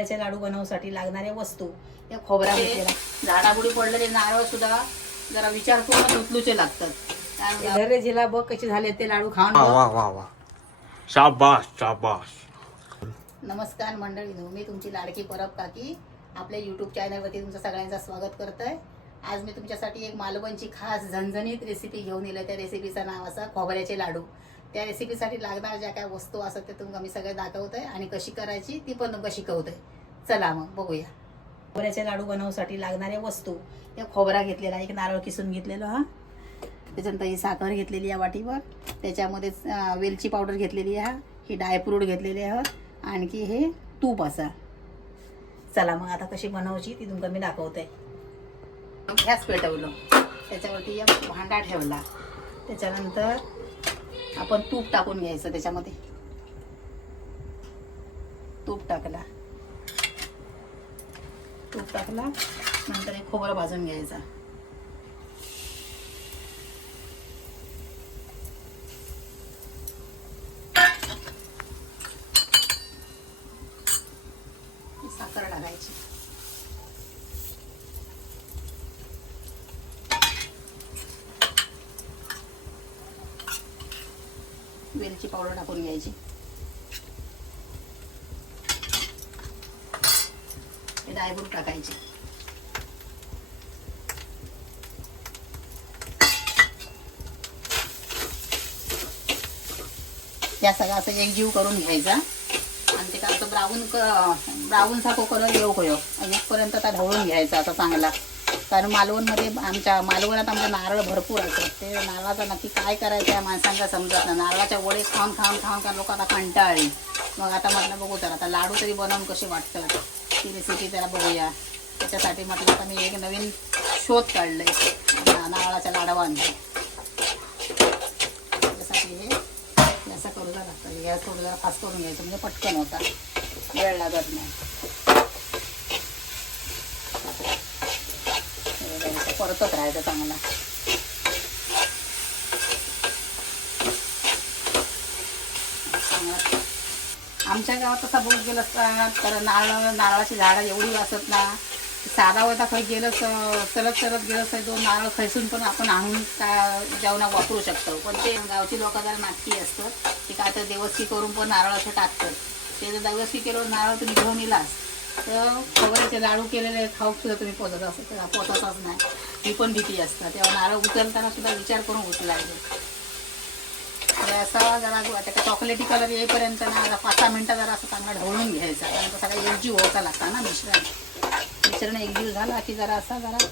खोबऱ्याचे लाडू बनवण्यासाठी लागणाऱ्या वस्तू या खोबरा घेतलेला झाडाबुडी पडलेले नारळ सुद्धा जरा विचार करून उचलूचे लागतात. घरे जिला बघ कसे झाले ते लाडू खाऊन शाबास शाबास. नमस्कार मंडळी मी तुमची लाडकी परब काकी. आपल्या युट्यूब चॅनलवरती तुमचं सगळ्यांचं स्वागत करत आहे आज मी तुमच्यासाठी एक मालवणची खास झणझणीत रेसिपी घेऊन येलं त्या रेसिपीचं नाव असं खोबऱ्याचे लाडू. त्या रेसिपीसाठी लागणार ज्या काय वस्तू असतात ते तुम्हाला मी सगळं दाखवत आहे आणि कशी करायची ती पण तुमका आहे चला मग बघूया. खोबऱ्याचे लाडू बनवण्यासाठी लागणाऱ्या वस्तू. एक खोबरा घेतलेला एक नारळ किसून घेतलेला हा. त्याच्यानंतर ही साखर घेतलेली आहे वाटीवर. त्याच्यामध्ये वेलची पावडर घेतलेली आहे ही. ड्रायफ्रूट घेतलेली आहे आणखी हे तूप असा. चला मग आता कशी बनवायची ती तुमका मी दाखवते गॅस पेटवलं. त्याच्यावरती एक भांडा ठेवला. त्याच्यानंतर आपण तूप टाकून घ्यायचं त्याच्यामध्ये. तूप टाकला. तूप टाकला नंतर एक खोबरं भाजून घ्यायचा साखर टाकायची वेलची पावडर टाकून घ्यायची. डायबूट टाकायचे. त्या सगळं असं एकजीव करून घ्यायचा. आणि ते काय असं ब्राऊन ब्राऊनचा तो कलर येऊ कयो एकपर्यंत आता ढवळून घ्यायचा आता चांगला. कारण मालवणमध्ये आमच्या मालवणात आमच्या नारळ भरपूर असतात ते नारळाचा नक्की काय करायचं या माणसांना समजत नाही. नारळाच्या वडे खाऊन खाऊन खाऊन खाऊन लोक आता कंटाळली. मग आता म्हटलं बघू तर आता लाडू तरी बनवून कसे वाटतात? ती रेसिपी जरा बघूया. त्याच्यासाठी म्हटलं आता मी एक नवीन शोध काढलं आहे नारळाच्या लाडवांचा. त्याच्यासाठी हे हे असं करू लागतं गॅस थोडं जरा फास्ट करून घ्यायचं. म्हणजे पटकन होता. वेळ लागत नाही हे बघा, असं परतत राहायचं चांगला. आमच्या गावात तसा बघ गेलं असता तर नारळ नारळाची झाडं एवढी असत ना साधा होता खै गेलं चलत चलत गेलं तर दोन नारळ खैसून पण आपण आणून का जेवणात वापरू शकतो. पण ते गावची लोक जरा नाटकी असतात. ते काय तर देवस्की करून पण नारळ असं टाकतात. ते जर देवस्थी केलं नारळ तुम्ही घेऊन येलास. तर खबरचे लाडू केलेले खाऊ सुद्धा तुम्ही पोचत असं त्याला पोचतच नाही. ही पण भीती असतात तेव्हा नारळ उचलताना सुद्धा विचार करून उचलायचे असा जरा त्याचा चॉकलेटी कलर येईपर्यंत ना जरा पाच सहा मिनटं जरा असं चांगला ढवळून घ्यायचा. कारण तो सगळा एकजीव व्हायचा लागता ना मिश्रण. मिश्रण एकजीव झाला की जरा असा जरा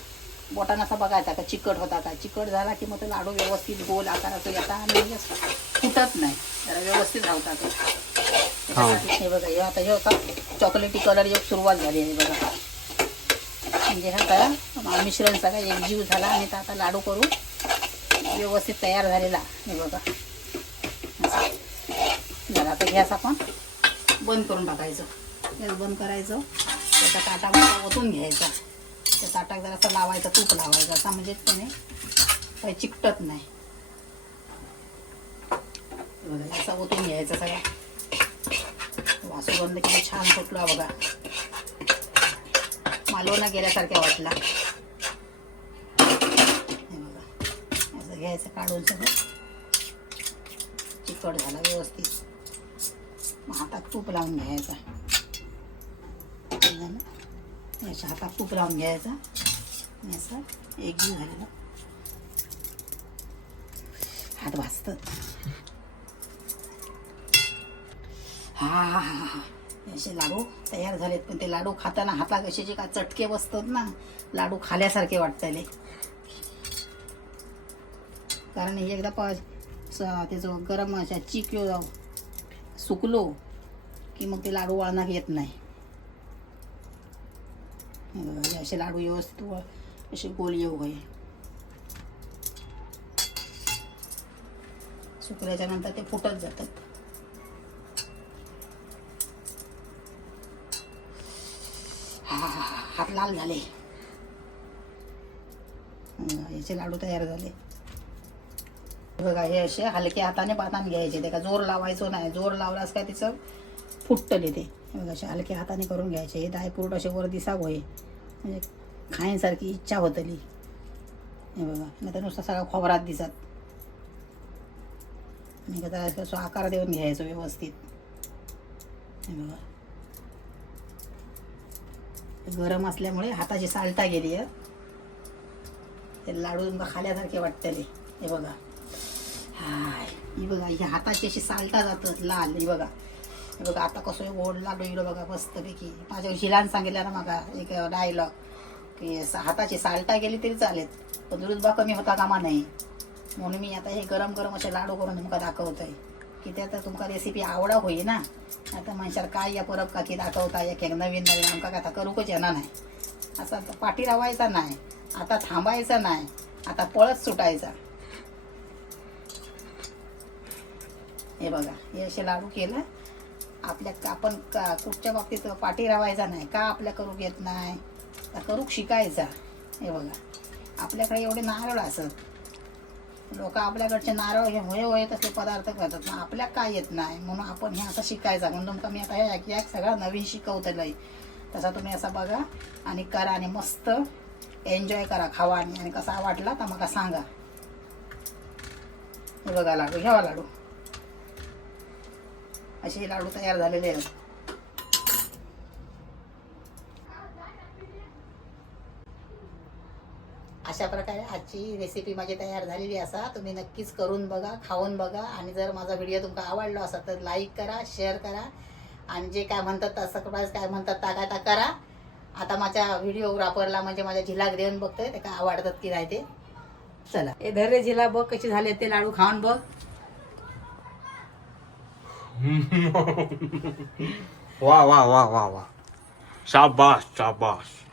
बोटानं असा बघायचा का चिकट होता का? चिकट झाला की मग तो लाडू व्यवस्थित गोल आकाराचा येता आणि म्हणजे फुटत नाही. जरा व्यवस्थित राहता तो. हे. बघा हे आता हे होता. चॉकलेटी कलर एक सुरुवात झाली आहे बघा. म्हणजे हा आता मिश्रण सगळं एकजीव झाला आणि आता लाडू करू. व्यवस्थित तयार झालेला हे बघा. जरा आता गॅस आपण बंद करून टाकायचं. गॅस बंद करायचं. त्याचा ताटामध्ये ओतून घ्यायचा. त्या ताटा जरासा लावायचा तूप लावायचा. असा म्हणजे त्याने काही चिकटत नाही. बघा असा ओतून घ्यायचा सगळा. वासुगंध किती छान सुटला बघा. मालवणा गेल्यासारख्या वाटला. बघा. असं घ्यायचं काढून सगळं. चिकट झाला व्यवस्थित. मग हातात तूप लावून घ्यायचा. याच्या हातात तूप लावून घ्यायचा. असं एक एकजीव झालेला हात भासतं हा हा हा हा असे लाडू तयार झालेत पण ते लाडू खाताना हाता कशाचे का चटके बसतात ना लाडू खाल्यासारखे वाटताले कारण हे एकदा प स- त्याचं गरम अशा चिक सुकलो की मग ते लाडू वळणात येत नाही. असे लाडू व्यवस्थित वळ असे गोल येऊ होय सुकल्याच्या नंतर ते फुटत जातात. लाल झाले. याचे लाडू तयार झाले. बघा हे असे हलक्या हाताने बादाम घ्यायचे. ते का जोर लावायचो नाही. जोर लावलास काय तिचं फुटतं ते. बघा असे हलके हाताने करून घ्यायचे. हे डायफ्रूट असे वर दिसावं होय म्हणजे खाण्यासारखी इच्छा होतली. हे बघा नाही तर नुसता सगळा खोबरात दिसत. आणि का असं आकार देऊन घ्यायचो व्यवस्थित. हे बघा. गरम असल्यामुळे हाताची सालटा गेली आहे. ते लाडू खाल्यासारखे वाटतले हे बघा. हाय. ही बघा ही हाताची अशी सालटा जातात लाल. ही बघा. हे बघा आता कसं आहे गोड लाडू इडो बघा मस्तपैकी. माझ्या शिलान सांगितलं ना मागा एक डायलॉग की हाताची सालटा गेली तरी चालेल पण दुरुजबा कमी होता कामा नाही. म्हणून मी आता हे गरम गरम असे लाडू करून तुमका दाखवतोय. की त्याचा तुमका रेसिपी आवडा होई ना आता म्हणशाल काय या परब का की दाखवता एक एक नवीन नवीन आमका काय आता करूकच येणार नाही. असा आता पाठी लावायचा नाही. आता थांबायचा नाही. आता पळत सुटायचा. हे बघा हे असे लाडू केलं. आपल्या आपण का कुठच्या बाबतीत पाठी रावायचा नाही का आपल्या करूक येत नाही तर करूक शिकायचा. हे बघा आपल्याकडे एवढे नारळ असत. लोक आपल्याकडचे नारळ हे होय होय तसे पदार्थ करतात ना आपल्या काय येत नाही. म्हणून आपण हे असं शिकायचं म्हणून तुमका मी आता हे एक सगळा सगळं नवीन शिकवतलंय तसा तुम्ही असा बघा आणि करा आणि मस्त एन्जॉय करा. खावा आणि आणि कसा वाटला तर मला सांगा. हे बघा लाडू घ्यावा लाडू. असे लाडू तयार झालेले आहेत. अशा प्रकारे आजची रेसिपी माझी तयार झालेली असा. तुम्ही नक्कीच करून बघा खाऊन बघा. आणि जर माझा व्हिडिओ तुमका आवडला असा तर लाईक करा शेअर करा. आणि जे काय म्हणतात सबस्क्राईब काय म्हणतात ता काय ता करा. आता माझ्या व्हिडिओग्राफरला म्हणजे माझ्या झिलाक देऊन बघतोय ते काय आवडतात की नाही ते. चला. हे धरे झिला बघ कशी झाले ते लाडू खाऊन बघ. वा वा वा वा वा. शाबास शाबास.